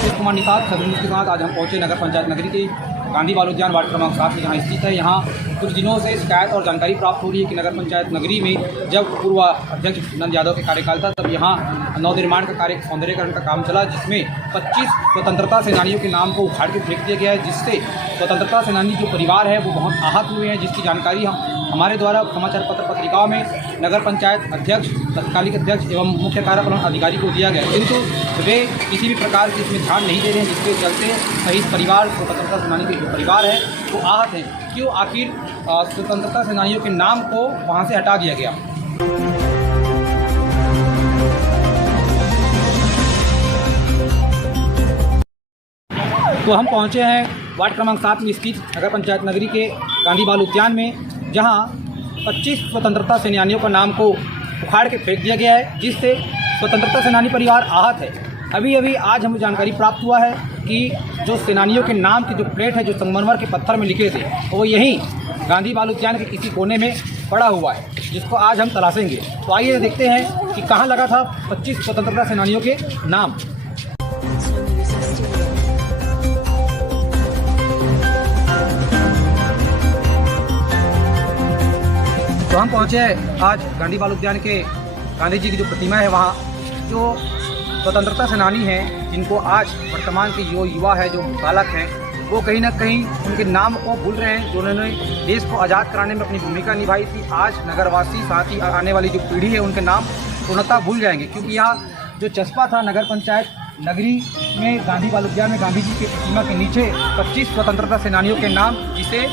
शिव कुमार निषाद खबरों के साथ आज हम पहुंचे नगर पंचायत नगरी के गांधी बाल उद्यान वार्ड क्रमांक 7 में जहाँ स्थित है। यहाँ कुछ दिनों से शिकायत और जानकारी प्राप्त हो रही है कि नगर पंचायत नगरी में जब पूर्व अध्यक्ष नंद यादव के कार्यकाल था तब यहाँ नवनिर्माण का कार्य सौंदर्यीकरण का काम चला, जिसमें 25 स्वतंत्रता सेनानियों के नाम को उखाड़ के फेंक दिया गया है, जिससे स्वतंत्रता सेनानी जो परिवार है वो बहुत आहत हुए हैं, जिसकी जानकारी हमारे द्वारा समाचार पत्र पत्रिकाओं में नगर पंचायत अध्यक्ष, तत्कालिक अध्यक्ष एवं मुख्य कार्यपालन अधिकारी को दिया गया, किंतु वे किसी भी प्रकार से इसमें ध्यान नहीं दे रहे हैं, जिसके चलते शहीद परिवार स्वतंत्रता सेनानी के जो परिवार है वो आहत हैं। क्यों आखिर स्वतंत्रता सेनानियों के नाम को वहाँ से हटा दिया गया? तो हम पहुँचे हैं वार्ड क्रमांक 7 में स्थित नगर पंचायत नगरी के गांधी बाल उद्यान में, जहां 25 स्वतंत्रता सेनानियों का नाम को उखाड़ के फेंक दिया गया है, जिससे स्वतंत्रता सेनानी परिवार आहत है। अभी आज हमें जानकारी प्राप्त हुआ है कि जो सेनानियों के नाम की जो प्लेट है जो संगमरमर के पत्थर में लिखे थे वो यहीं गांधी बाल उद्यान के किसी कोने में पड़ा हुआ है, जिसको आज हम तलाशेंगे। तो आइए देखते हैं कि कहाँ लगा था 25 स्वतंत्रता सेनानियों के नाम। तो हम पहुँचे हैं आज गांधी बाल उद्यान के गांधी जी की जो प्रतिमा है वहाँ, जो स्वतंत्रता सेनानी हैं जिनको आज वर्तमान के जो युवा है, जो बालक हैं, वो कहीं ना कहीं उनके नाम को भूल रहे हैं, जो उन्होंने देश को आज़ाद कराने में अपनी भूमिका निभाई थी। आज नगरवासी, साथ ही आने वाली जो पीढ़ी है उनके नाम पूर्णतः भूल जाएंगे, क्योंकि यहाँ जो चस्पा था नगर पंचायत नगरी में गांधी बाल उद्यान में गांधी जी की प्रतिमा के नीचे 25 स्वतंत्रता सेनानियों के नाम, जिसे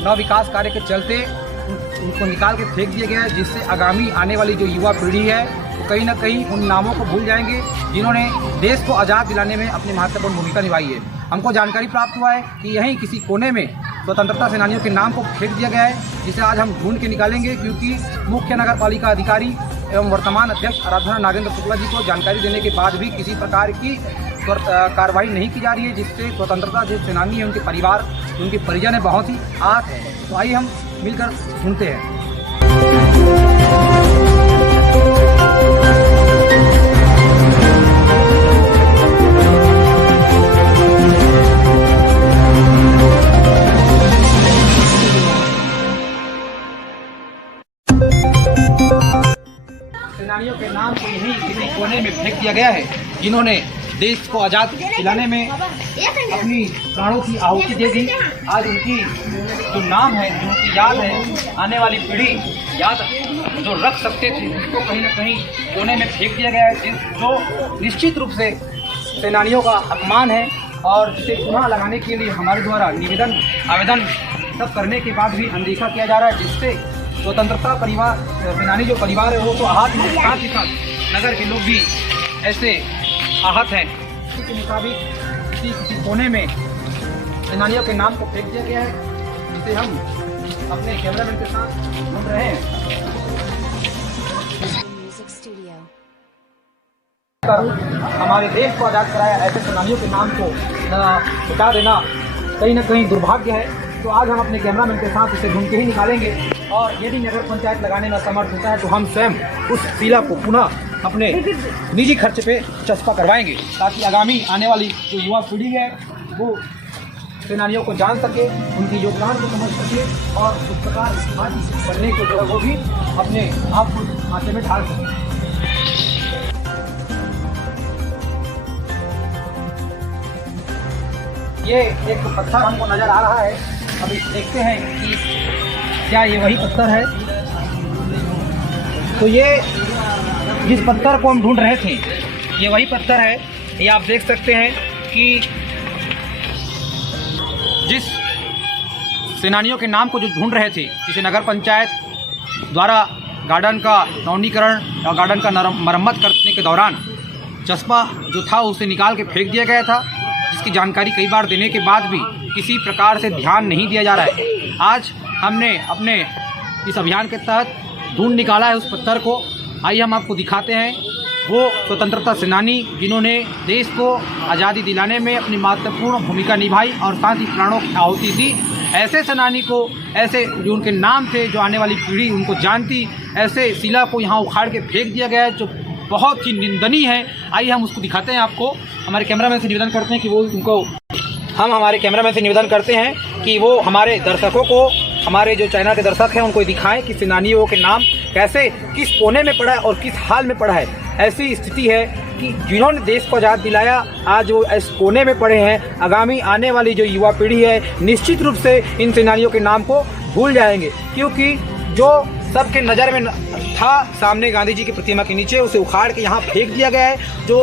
नव विकास कार्य के चलते उनको निकाल के फेंक दिया गया है, जिससे आगामी आने वाली जो युवा पीढ़ी है वो कहीं ना कहीं उन नामों को भूल जाएंगे जिन्होंने देश को आज़ाद दिलाने में अपनी महत्वपूर्ण भूमिका निभाई है। हमको जानकारी प्राप्त हुआ है कि यहीं किसी कोने में स्वतंत्रता सेनानियों के नाम को फेंक दिया गया है, जिसे आज हम ढूंढ के निकालेंगे, क्योंकि मुख्य नगर पालिका अधिकारी एवं वर्तमान अध्यक्ष आराधना नागेंद्र शुक्ला जी को जानकारी देने के बाद भी किसी प्रकार की कार्रवाई नहीं की जा रही है, जिससे स्वतंत्रता जो सेनानी है उनके परिवार, उनके परिजन है, बहुत ही आहत है। तो आइए हम मिलकर सुनते हैं। सेनानियों के नाम को यहीं किसी कोने में फेंक दिया गया है, जिन्होंने देश को आज़ाद दिलाने में अपनी प्राणों की आहुति दे दी। आज उनकी जो नाम है, जो उनकी याद है, आने वाली पीढ़ी याद जो रख सकते थे, उसको कहीं ना कहीं कोने में फेंक दिया गया है, जो निश्चित रूप से सेनानियों का अपमान है। और जिसे पुनः लगाने के लिए हमारे द्वारा आवेदन सब करने के बाद भी अनदेखा किया जा रहा है, जिससे स्वतंत्रता परिवार सेनानी जो परिवार है वो तो आहत है, साथ ही साथ नगर के लोग भी ऐसे आहत हैं। इसी के मुताबिक किसी कोने में सेनानियों के नाम को फेंक दिया गया है, जिसे हम अपने कैमरामैन के साथ ढूंढ रहे हैं। हमारे देश को आज़ाद कराया ऐसे सेनानियों के नाम को मिटा देना कहीं ना कहीं दुर्भाग्य है। तो आज हम अपने कैमरामैन के साथ इसे ढूंढ के ही निकालेंगे, और यदि नगर पंचायत लगाने में असमर्थ होता है तो हम स्वयं उस शिला को पुनः अपने निजी खर्च पे चस्पा करवाएंगे, ताकि आगामी आने वाली जो युवा पीढ़ी है वो सेनानियों को जान सके, उनकी योगदान को समझ सके, और उस प्रकार करने को जो है वो भी अपने आप को हाथे में ढाल सके। ये एक पत्थर हमको नज़र आ रहा है, अभी देखते हैं कि क्या ये वही पत्थर है। तो ये जिस पत्थर को हम ढूंढ रहे थे ये वही पत्थर है। ये आप देख सकते हैं कि जिस सेनानियों के नाम को जो ढूंढ रहे थे, जिसे नगर पंचायत द्वारा गार्डन का नवीनीकरण या गार्डन का मरम्मत करने के दौरान चस्पा जो था उसे निकाल के फेंक दिया गया था, जिसकी जानकारी कई बार देने के बाद भी किसी प्रकार से ध्यान नहीं दिया जा रहा है। आज हमने अपने इस अभियान के तहत ढूंढ निकाला है उस पत्थर को। आइए हम आपको दिखाते हैं वो स्वतंत्रता सेनानी जिन्होंने देश को आज़ादी दिलाने में अपनी महत्वपूर्ण भूमिका निभाई और साथ ही प्राणों की आहुति दी। ऐसे सेनानी को, ऐसे जो उनके नाम थे, जो आने वाली पीढ़ी उनको जानती, ऐसे शिला को यहाँ उखाड़ के फेंक दिया गया है, जो बहुत ही निंदनीय है। आइए हम उसको दिखाते हैं आपको। हमारे कैमरामैन से निवेदन करते हैं कि वो उनको हमारे कैमरामैन से निवेदन करते हैं कि वो हमारे दर्शकों को, हमारे जो चाइना के दर्शक हैं उनको दिखाएं कि सेनानियों के नाम कैसे किस कोने में पड़ा है और किस हाल में पड़ा है। ऐसी स्थिति है कि जिन्होंने देश को आज़ाद दिलाया आज वो इस कोने में पड़े हैं। आगामी आने वाली जो युवा पीढ़ी है निश्चित रूप से इन सेनानियों के नाम को भूल जाएंगे, क्योंकि जो सबके नज़र में था सामने गांधी जी की प्रतिमा के नीचे, उसे उखाड़ के यहाँ फेंक दिया गया है, जो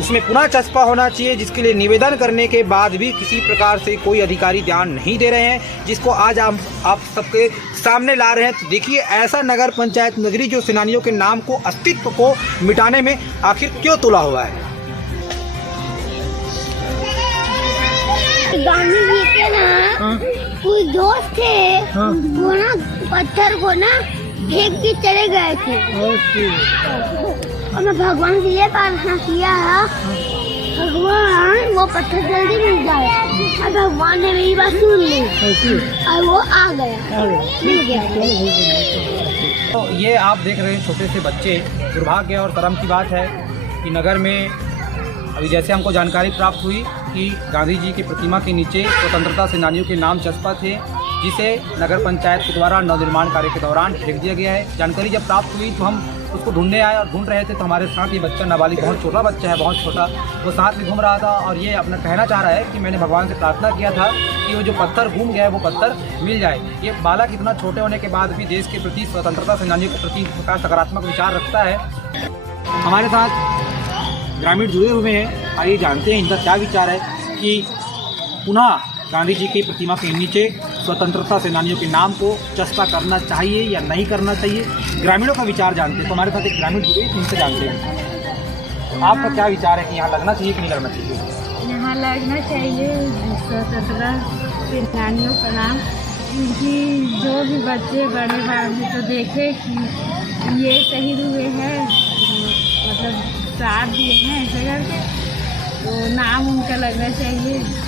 उसमें पुनः चस्पा होना चाहिए, जिसके लिए निवेदन करने के बाद भी किसी प्रकार से कोई अधिकारी ध्यान नहीं दे रहे हैं, जिसको आज आप सबके सामने ला रहे हैं। तो देखिए ऐसा नगर पंचायत नगरी जो सेनानियों के नाम को, अस्तित्व को मिटाने में आखिर क्यों तुला हुआ है। गांधी जी के ना कोई दोस्त थे, वो ना पत्थर को ना फेंक के चले गए थे और मैं भगवान से ये प्रार्थना किया है, भगवान वो पत्थर जल्दी मिल जाए, और भगवान ने मेरी बात सुन ली और वो आ गया, मिल गया। तो ये आप देख रहे हैं छोटे से बच्चे। दुर्भाग्य और शर्म की बात है कि नगर में अभी जैसे हमको जानकारी प्राप्त हुई कि गांधी जी की प्रतिमा के नीचे स्वतंत्रता सेनानियों के नाम चस्पा थे, जिसे नगर पंचायत के द्वारा नवनिर्माण कार्य के दौरान फेंक दिया गया है। जानकारी जब प्राप्त हुई तो हम उसको ढूंढने आए और ढूंढ रहे थे तो हमारे साथ ये बच्चा, नाबालिग, बहुत छोटा बच्चा है, बहुत छोटा, वो साथ में घूम रहा था और ये अपना कहना चाह रहा है कि मैंने भगवान से प्रार्थना किया था कि वो जो पत्थर घूम गया है वो पत्थर मिल जाए। ये बालक इतना छोटे होने के बाद भी देश के प्रति, स्वतंत्रता सेनानियों के प्रति सकारात्मक विचार रखता है। हमारे साथ ग्रामीण जुड़े हुए हैं, आइए जानते हैं इनका क्या विचार है कि पुनः गांधी जी की प्रतिमा के नीचे स्वतंत्रता सेनानियों के नाम को चस्पा करना चाहिए या नहीं करना चाहिए। ग्रामीणों का विचार जानते हैं, तो हमारे साथ एक ग्रामीण जुड़े हैं, इनसे जानते हैं आपका क्या विचार है कि यहाँ लगना चाहिए कि नहीं लगना चाहिए। यहाँ लगना चाहिए स्वतंत्रता सेनानियों का नाम, क्योंकि जो भी बच्चे बड़े बाबू तो देखे कि ये शहीद हुए हैं, मतलब साथ दिए हैं ऐसे करके, तो नाम उनका लगना चाहिए।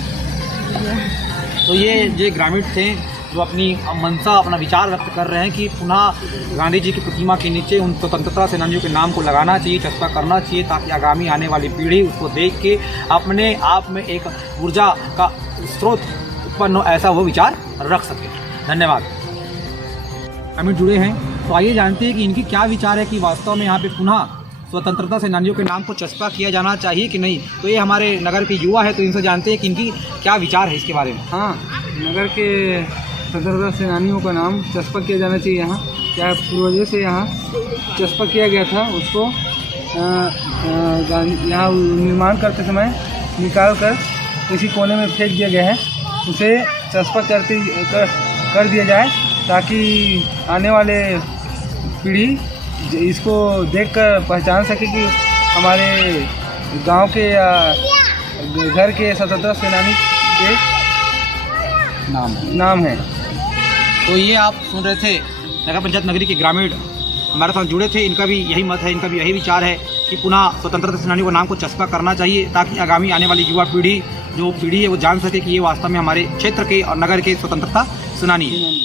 तो ये ग्रामीण थे जो अपनी मनसा, अपना विचार व्यक्त कर रहे हैं कि पुनः गांधी जी की प्रतिमा के नीचे उन स्वतंत्रता सेनानियों के नाम को लगाना चाहिए, चस्पा करना चाहिए, ताकि आगामी आने वाली पीढ़ी उसको देख के अपने आप में एक ऊर्जा का स्रोत उत्पन्न हो, ऐसा वो विचार रख सके। धन्यवाद। ग्रामीण जुड़े हैं, तो आइए जानते हैं कि इनकी क्या विचार है कि वास्तव में यहाँ पे पुनः स्वतंत्रता सेनानियों के नाम को चस्पा किया जाना चाहिए कि नहीं। तो ये हमारे नगर के युवा है, तो इनसे जानते हैं कि इनकी क्या विचार है इसके बारे में। हाँ, नगर के स्वतंत्रता सेनानियों का नाम चस्पा किया जाना चाहिए। यहाँ क्या पूर्वजों से यहाँ चस्पा किया गया था, उसको यहाँ निर्माण करते समय निकाल कर किसी कोने में फेंक दिया गया है, उसे चस्पा कर दिया जाए, ताकि आने वाले पीढ़ी इसको देखकर पहचान सके कि हमारे गांव के या घर के स्वतंत्रता सेनानी के नाम है। तो ये आप सुन रहे थे नगर पंचायत नगरी के ग्रामीण हमारे साथ जुड़े थे। इनका भी यही मत है, इनका भी यही विचार है कि पुनः स्वतंत्रता सेनानियों के नाम को चस्पा करना चाहिए, ताकि आगामी आने वाली युवा पीढ़ी, जो पीढ़ी है, वो जान सके कि ये वास्तव में हमारे क्षेत्र के और नगर के स्वतंत्रता सेनानी है।